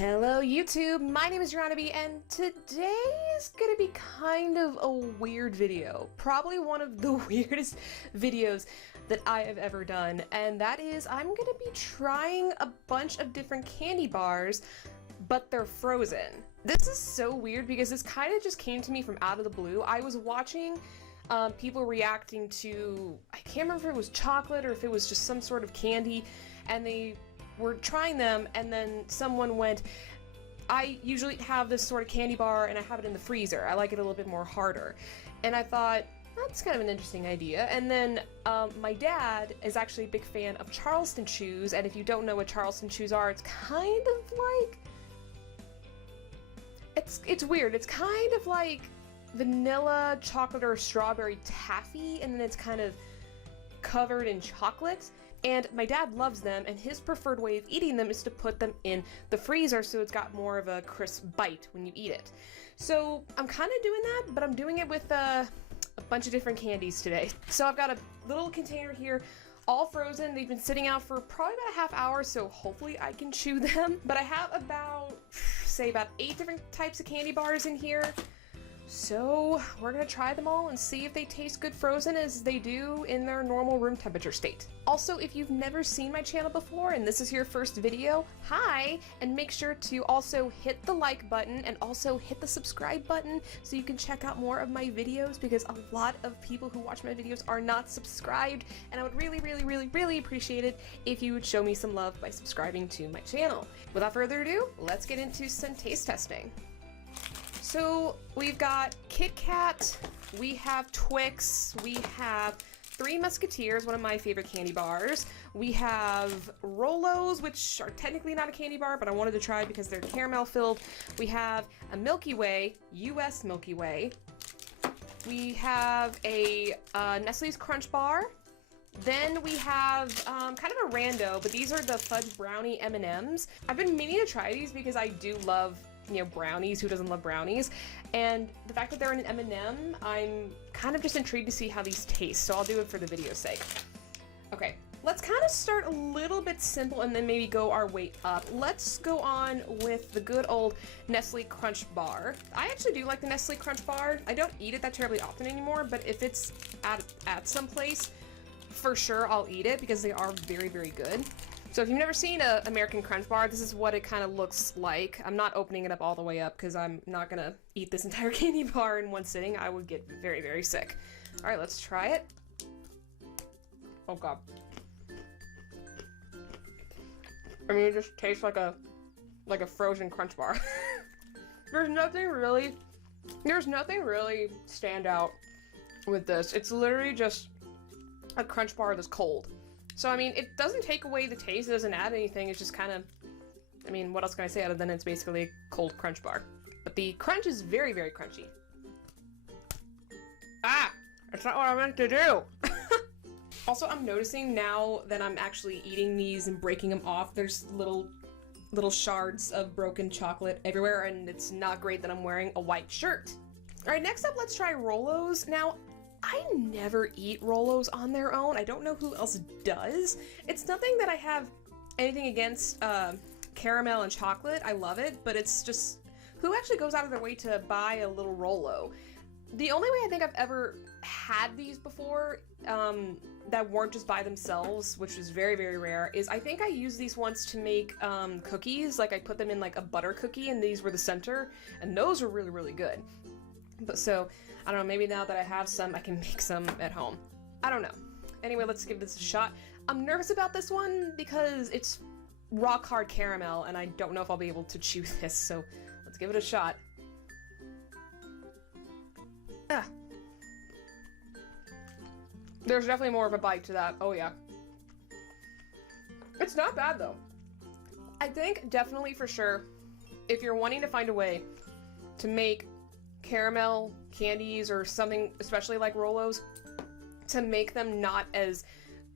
Hello YouTube, my name is rhianaB and today is gonna be kind of a weird video. Probably one of the weirdest videos that I have ever done, and that is I'm gonna be trying a bunch of different candy bars, but they're frozen. This is so weird because this kind of just came to me from out of the blue. I was watching people reacting to, I can't remember if it was chocolate or if it was just some sort of candy, and they were trying them, and then someone went, I usually have this sort of candy bar and I have it in the freezer. I like it a little bit more harder. And I thought, that's kind of an interesting idea. And then my dad is actually a big fan of Charleston Chews, and if you don't know what Charleston Chews are, it's kind of like, it's weird. It's kind of like vanilla, chocolate, or strawberry taffy, and then it's kind of covered in chocolate. And my dad loves them, and his preferred way of eating them is to put them in the freezer so it's got more of a crisp bite when you eat it. So I'm kind of doing that, but I'm doing it with a bunch of different candies today. So I've got a little container here, all frozen. They've been sitting out for probably about a half hour, so hopefully I can chew them. But I have about 8 different types of candy bars in here. So we're gonna try them all and see if they taste good frozen as they do in their normal room temperature state. Also, if you've never seen my channel before and this is your first video, hi! And make sure to also hit the like button and also hit the subscribe button so you can check out more of my videos, because a lot of people who watch my videos are not subscribed, and I would really appreciate it if you would show me some love by subscribing to my channel. Without further ado, let's get into some taste testing. So we've got Kit Kat, we have Twix, we have 3 Musketeers, one of my favorite candy bars. We have Rolos, which are technically not a candy bar, but I wanted to try because they're caramel filled. We have a Milky Way, US Milky Way. We have a Nestle's Crunch Bar. Then we have kind of a rando, but these are the Fudge Brownie M&ms. I've been meaning to try these because I do love, you know, brownies. Who doesn't love brownies? And the fact that they're in an M&m, I'm kind of just intrigued to see how these taste, so I'll do it for the video's sake. Okay, let's kind of start a little bit simple and then maybe go our way up. Let's go on with the good old Nestle Crunch Bar. I actually do like the Nestle Crunch Bar. I don't eat it that terribly often anymore, but if it's at some place, for sure I'll eat it because they are very good. So if you've never seen an American Crunch Bar, this is what it kind of looks like. I'm not opening it up all the way up because I'm not gonna eat this entire candy bar in one sitting. I would get very sick. All right, let's try it. Oh god. I mean, it just tastes like a frozen Crunch Bar. There's nothing really stand out with this. It's literally just a Crunch Bar that's cold. So, I mean, it doesn't take away the taste, it doesn't add anything, it's just kind of, I mean, what else can I say other than it's basically a cold Crunch Bar. But the crunch is very crunchy. Ah! That's not what I meant to do! Also, I'm noticing now that I'm actually eating these and breaking them off, there's little shards of broken chocolate everywhere, and it's not great that I'm wearing a white shirt. Alright, next up, let's try Rolos. Now, I never eat Rolos on their own. I don't know who else does. It's nothing that I have anything against caramel and chocolate. I love it, but it's just, who actually goes out of their way to buy a little Rolo? The only way I think I've ever had these before that weren't just by themselves, which is very rare, is I think I used these once to make cookies. Like I put them in like a butter cookie and these were the center, and those were really good. But so, I don't know, maybe now that I have some, I can make some at home. I don't know. Anyway, let's give this a shot. I'm nervous about this one because it's rock hard caramel and I don't know if I'll be able to chew this, so let's give it a shot. Ah. There's definitely more of a bite to that. Oh yeah. It's not bad though. I think definitely for sure, if you're wanting to find a way to make caramel candies or something, especially like Rolos, to make them not as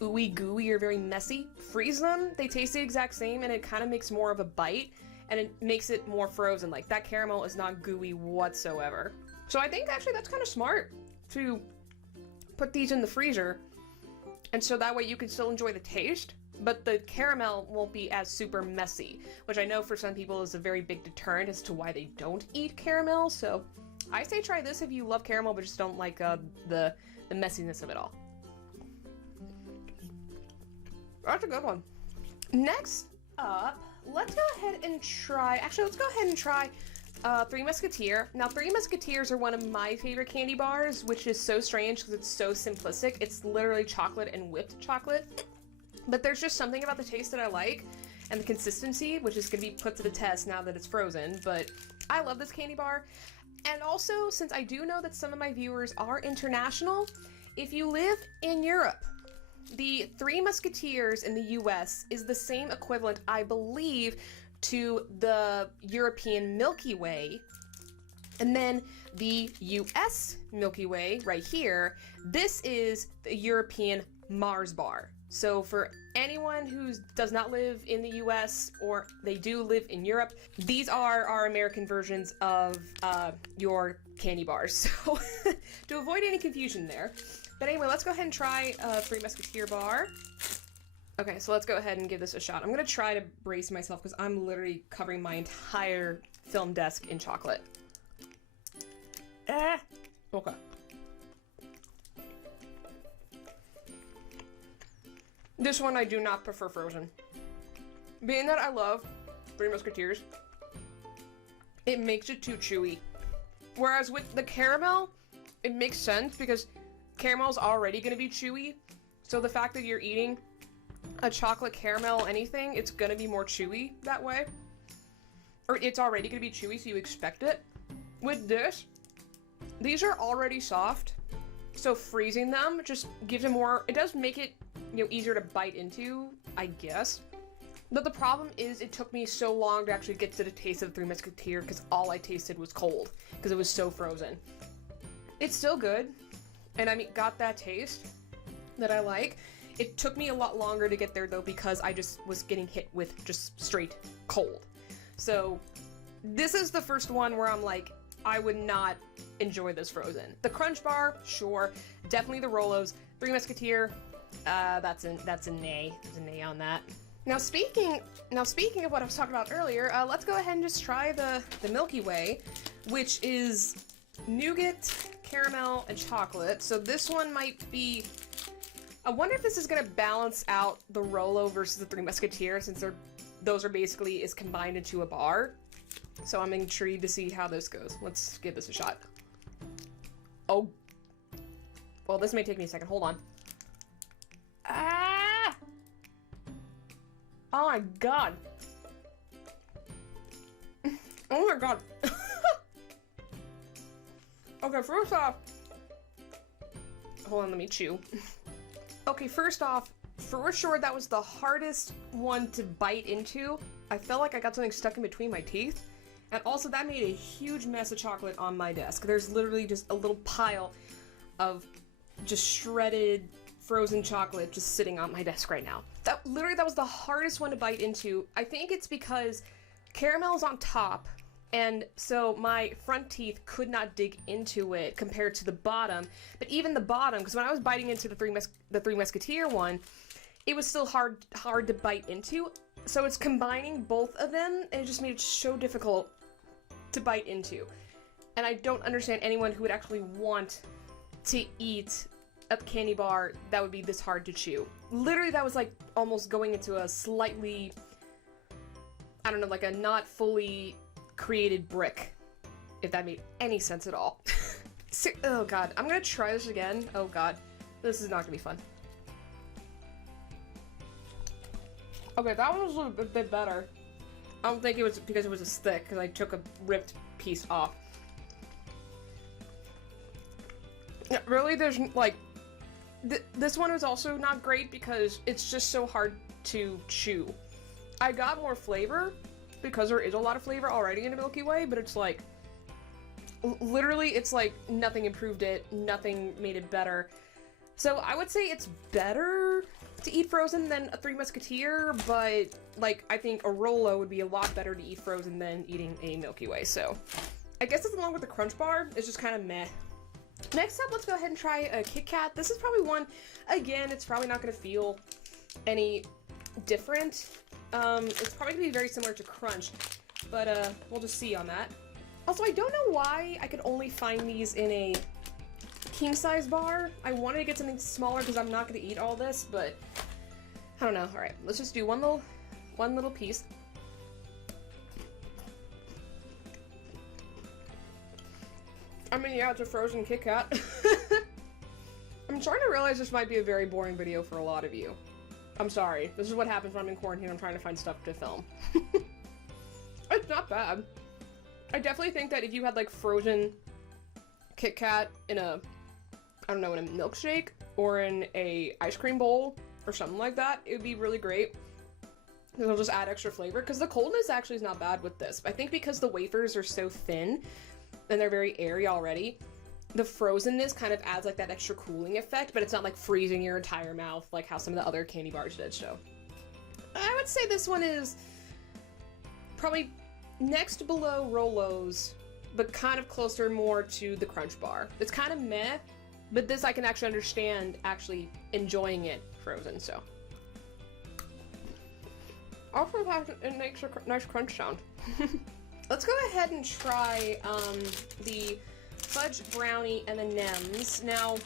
ooey gooey or very messy, freeze them. They taste the exact same and it kind of makes more of a bite and it makes it more frozen. Like that caramel is not gooey whatsoever. So I think actually that's kind of smart to put these in the freezer, and so that way you can still enjoy the taste, but the caramel won't be as super messy, which I know for some people is a very big deterrent as to why they don't eat caramel. So I say try this if you love caramel but just don't like the messiness of it all. That's a good one. Next up, let's go ahead and try, actually let's go ahead and try Three Musketeers. Now, Three Musketeers are one of my favorite candy bars, which is so strange because it's so simplistic. It's literally chocolate and whipped chocolate. But there's just something about the taste that I like, and the consistency, which is going to be put to the test now that it's frozen. But I love this candy bar. And also, since I do know that some of my viewers are international, if you live in Europe, the Three Musketeers in the US is the same equivalent, I believe, to the European Milky Way. And then the US Milky Way right here, this is the European Mars bar. So for anyone who does not live in the US or they do live in Europe, these are our American versions of your candy bars. So to avoid any confusion there. But anyway, let's go ahead and try Three Musketeer bar. Okay, so let's go ahead and give this a shot. I'm gonna try to brace myself because I'm literally covering my entire film desk in chocolate. Okay. This one I do not prefer frozen. Being that I love Three Musketeers, it makes it too chewy. Whereas with the caramel, it makes sense because caramel's already gonna be chewy. So the fact that you're eating a chocolate caramel anything, it's gonna be more chewy that way. Or it's already gonna be chewy, so you expect it. With this, these are already soft, so freezing them just gives it more, it does make it, you know, easier to bite into, I guess. But the problem is it took me so long to actually get to the taste of Three Musketeers because all I tasted was cold because it was so frozen. It's still good, and I mean, got that taste that I like. It took me a lot longer to get there though because I just was getting hit with just straight cold. So this is the first one where I'm like, I would not enjoy this frozen. The Crunch Bar, sure. Definitely the Rolos. Three Musketeer, that's a nay. There's a nay on that. Now speaking of what I was talking about earlier, let's go ahead and just try the Milky Way, which is nougat, caramel, and chocolate. So this one might be, I wonder if this is gonna balance out the Rolo versus the Three Musketeers since those are basically is combined into a bar. So I'm intrigued to see how this goes. Let's give this a shot. Oh. Well, this may take me a second. Hold on. Ah! Oh my god. Oh my god. Okay, first off. Hold on, let me chew. Okay, first off, for sure that was the hardest one to bite into. I felt like I got something stuck in between my teeth. And also that made a huge mess of chocolate on my desk. There's literally just a little pile of just shredded frozen chocolate just sitting on my desk right now. That was the hardest one to bite into. I think it's because caramel is on top, and so my front teeth could not dig into it compared to the bottom. But even the bottom, because when I was biting into the Three Musketeer one, it was still hard to bite into. So it's combining both of them, and it just made it so difficult to bite into. And I don't understand anyone who would actually want to eat a candy bar that would be this hard to chew. Literally, that was like almost going into a slightly, I don't know, like a not fully created brick, if that made any sense at all. Oh god, I'm gonna try this again. Oh god, this is not gonna be fun. Okay, that one was a bit better. I don't think it was because it was as thick, because I took a ripped piece off. Yeah, really, there's like, this one was also not great because it's just so hard to chew. I got more flavor because there is a lot of flavor already in a Milky Way, but it's like, literally, it's like nothing improved it, nothing made it better. So I would say it's better to eat frozen than a Three Musketeer, but like I think a Rolo would be a lot better to eat frozen than eating a Milky Way. So I guess it's along with the Crunch Bar, it's just kind of meh. Next up, let's go ahead and try a Kit Kat. This is probably one, again, it's probably not going to feel any different. It's probably gonna be very similar to Crunch, but we'll just see on that. Also, I don't know why I could only find these in a king size bar. I wanted to get something smaller because I'm not gonna eat all this, but I don't know. All right, let's just do one little piece. I mean, yeah, it's a frozen Kit Kat. I'm starting to realize this might be a very boring video for a lot of you. I'm sorry. This is what happens when I'm in quarantine. I'm trying to find stuff to film. It's not bad. I definitely think that if you had like frozen Kit Kat in a, I don't know, in a milkshake or in a ice cream bowl or something like that, it would be really great. It'll just add extra flavor because the coldness actually is not bad with this. I think because the wafers are so thin and they're very airy already, the frozenness kind of adds like that extra cooling effect, but it's not like freezing your entire mouth like how some of the other candy bars did. So I would say this one is probably next below Rolos, but kind of closer more to the Crunch Bar. It's kind of meh, but this I can actually understand actually enjoying it frozen, so. Also it makes a nice crunch sound. Let's go ahead and try the Fudge Brownie M&ms. Now,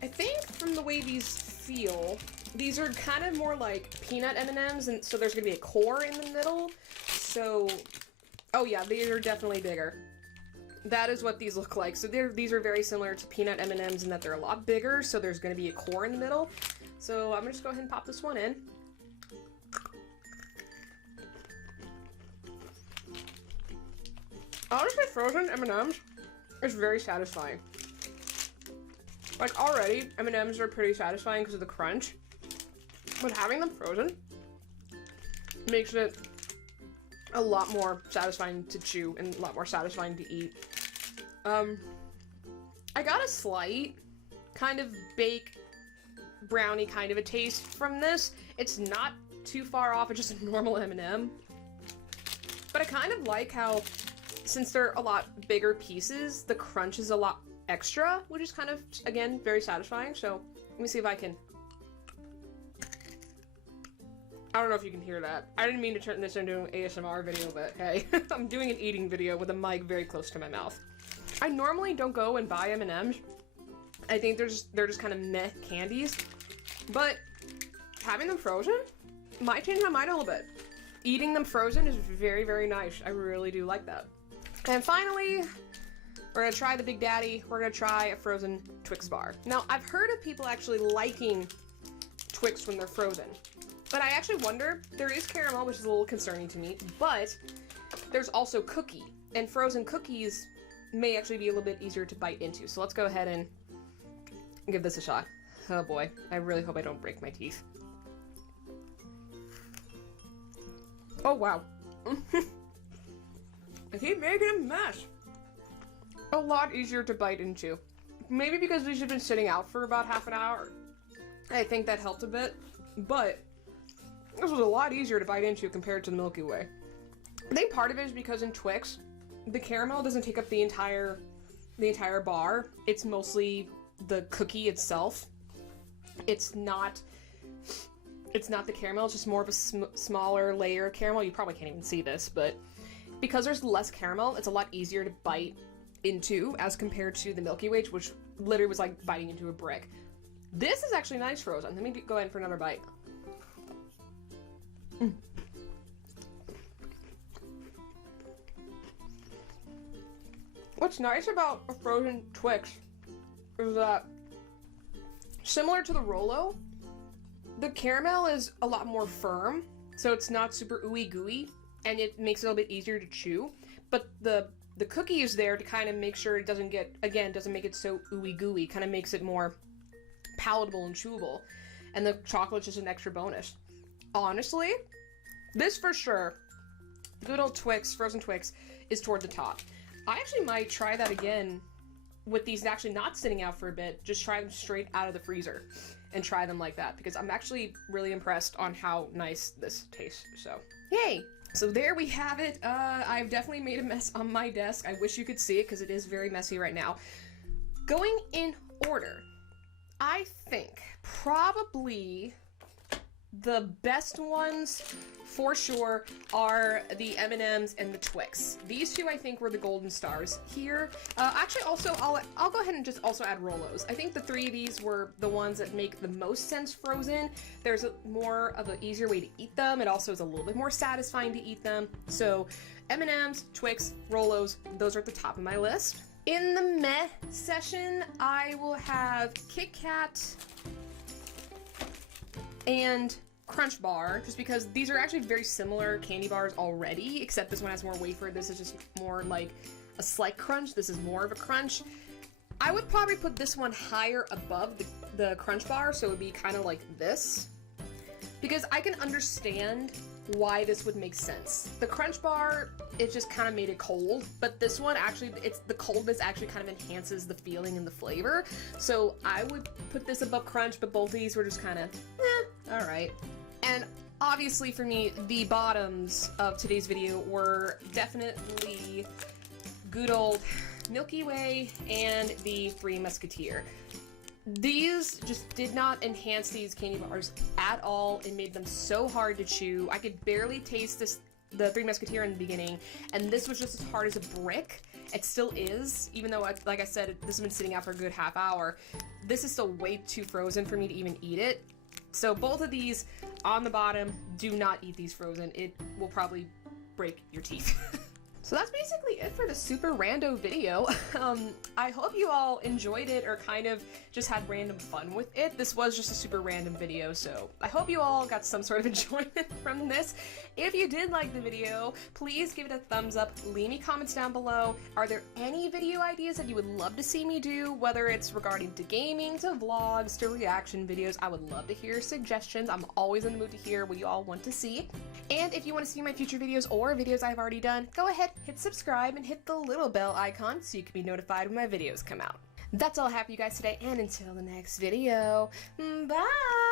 I think from the way these feel, these are kind of more like peanut M&ms, and so there's gonna be a core in the middle. So, oh yeah, these are definitely bigger. That is what these look like. So these are very similar to peanut M&ms in that they're a lot bigger, so there's gonna be a core in the middle. So I'm gonna just go ahead and pop this one in. Honestly, frozen M&ms is very satisfying. Like, already, M&ms are pretty satisfying because of the crunch. But having them frozen makes it a lot more satisfying to chew and a lot more satisfying to eat. I got a slight kind of bake brownie kind of a taste from this. It's not too far off, it's just a normal M&M. But I kind of like how, since they're a lot bigger pieces, the crunch is a lot extra, which is kind of, again, very satisfying. So let me see if I can. I don't know if you can hear that. I didn't mean to turn this into an ASMR video, but hey, I'm doing an eating video with a mic very close to my mouth. I normally don't go and buy M&Ms. I think they're just kind of meh candies, but having them frozen might change my mind a little bit. Eating them frozen is very, very nice. I really do like that. And finally, we're gonna try the Big Daddy. We're gonna try a frozen Twix bar. Now, I've heard of people actually liking Twix when they're frozen, but I actually wonder, there is caramel, which is a little concerning to me, but there's also cookie, and frozen cookies may actually be a little bit easier to bite into. So let's go ahead and give this a shot. Oh boy, I really hope I don't break my teeth. Oh wow. I keep making a mess. A lot easier to bite into. Maybe because these have been sitting out for about half an hour. I think that helped a bit, but this was a lot easier to bite into compared to the Milky Way. I think part of it is because in Twix, the caramel doesn't take up the entire bar. It's mostly the cookie itself. It's not the caramel, it's just more of a smaller layer of caramel. You probably can't even see this, but because there's less caramel, it's a lot easier to bite into as compared to the Milky Way, which literally was like biting into a brick. This is actually nice frozen. Let me go in for another bite. What's nice about a frozen Twix is that, similar to the Rolo, the caramel is a lot more firm, so it's not super ooey gooey, and it makes it a little bit easier to chew. But the cookie is there to kind of make sure it doesn't make it so ooey gooey, kind of makes it more palatable and chewable. And the chocolate's just an extra bonus. Honestly, this for sure, good old Twix, frozen Twix, is toward the top. I actually might try that again with these actually not sitting out for a bit, just try them straight out of the freezer and try them like that, because I'm actually really impressed on how nice this tastes, so yay! So there we have it. I've definitely made a mess on my desk. I wish you could see it because it is very messy right now. Going in order, I think probably the best ones for sure are the M&ms and the Twix. These two I think were the golden stars here. Actually also I'll go ahead and just also add Rolos. I think the three of these were the ones that make the most sense frozen. There's more of an easier way to eat them. It also is a little bit more satisfying to eat them. So M&ms, Twix, Rolos, those are at the top of my list. In the meh session, I will have Kit Kat and Crunch Bar, just because these are actually very similar candy bars already, except this one has more wafer. This is just more like a slight crunch. This is more of a crunch. I would probably put this one higher above the Crunch Bar, so it would be kind of like this, because I can understand why this would make sense. The Crunch Bar, it just kind of made it cold, but this one actually, the coldness actually kind of enhances the feeling and the flavor. So I would put this above Crunch, but both of these were just kind of, all right. And obviously for me, the bottoms of today's video were definitely good old Milky Way and the Three Musketeer. These just did not enhance these candy bars at all. It made them so hard to chew. I could barely taste the Three Musketeer in the beginning, and this was just as hard as a brick. It still is, even though, like I said, this has been sitting out for a good half hour. This is still way too frozen for me to even eat it. So both of these on the bottom, do not eat these frozen. It will probably break your teeth. So that's basically it for the super rando video. I hope you all enjoyed it or kind of just had random fun with it. This was just a super random video, so I hope you all got some sort of enjoyment from this. If you did like the video, please give it a thumbs up, leave me comments down below. Are there any video ideas that you would love to see me do, whether it's regarding to gaming, to vlogs, to reaction videos? I would love to hear suggestions. I'm always in the mood to hear what you all want to see. And if you want to see my future videos or videos I've already done, go ahead, hit subscribe and hit the little bell icon so you can be notified when my videos come out. That's all I have for you guys today, and until the next video, bye!